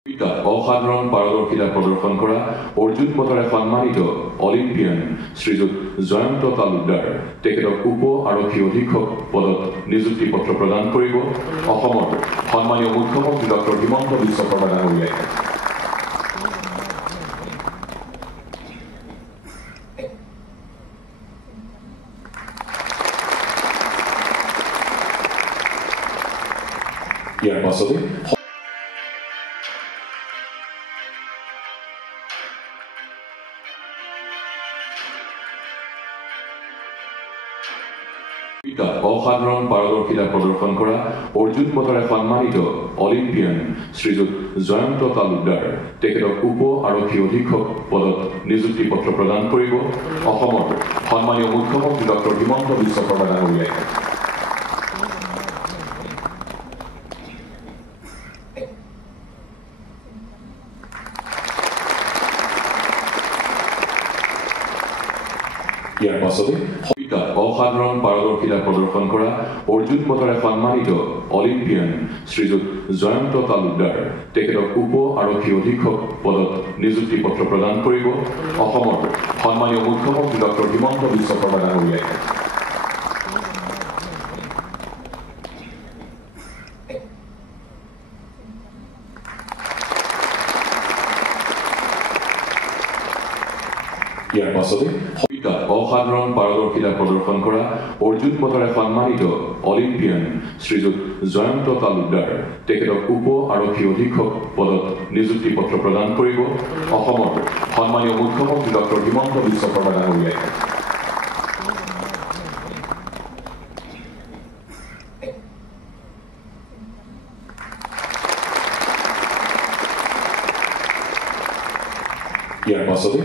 অসাধাৰণ পাৰদৰ্শিতা প্ৰদৰ্শন কৰা অৰ্জুন বঁটাৰে সন্মানিত অলিম্পিয়ান শ্ৰীযুত জয়ন্ত তালুকদাৰ তেখেতক উপ আৰক্ষী অধীক্ষক পদত নিযুক্তি পত্ৰ প্ৰদান কৰিব অসমৰ সন্মানীয় মুখ্যমন্ত্ৰী ডক্টৰ হিমন্ত বিশ্ব শৰ্মা ডাঙৰীয়াই। ইয়াৰ পাছতে অসাধাৰণ পাৰদৰ্শিতা প্ৰদৰ্শন কৰা অৰ্জুন বঁটাৰে সন্মানিত অলিম্পিয়ান শ্ৰীযুত জয়ন্ত তালুকদাৰ তেখেতক উপ আৰক্ষী অধীক্ষক পদত নিযুক্তি পত্ৰ প্ৰদান কৰিব অসমৰ সন্মানীয় মুখ্যমন্ত্ৰী ডক্টৰ হিমন্ত বিশ্ব শৰ্মা ডাঙৰীয়াই। ইয়াৰ পাছতে অসাধাৰণ পাৰদৰ্শিতা প্ৰদৰ্শন কৰা অৰ্জুন বঁটাৰে সন্মানিত অলিম্পিয়ান শ্ৰীযুত জয়ন্ত তালুকদাৰ তেখেতক উপ আৰক্ষী অধীক্ষক পদত নিযুক্তি পত্ৰ প্ৰদান কৰিব অসমৰ সন্মানীয় মুখ্যমন্ত্ৰী ডক্টৰ হিমন্ত বিশ্ব শৰ্মা ডাঙৰীয়াই। ইয়াৰ পাছতে অসাধাৰণ পাৰদৰ্শিতা প্ৰদৰ্শন কৰা অৰ্জুন বঁটাৰে সন্মানিত অলিম্পিয়ান শ্ৰীযুত জয়ন্ত তালুকদাৰ তেখেতক উপ আৰক্ষী অধীক্ষক পদত নিযুক্তি পত্ৰ প্ৰদান কৰিব অসমৰ সন্মানীয় মুখ্যমন্ত্ৰী ডক্টৰ হিমন্ত বিশ্ব শৰ্মা ডাঙৰীয়াই। ইয়াৰ পাছতে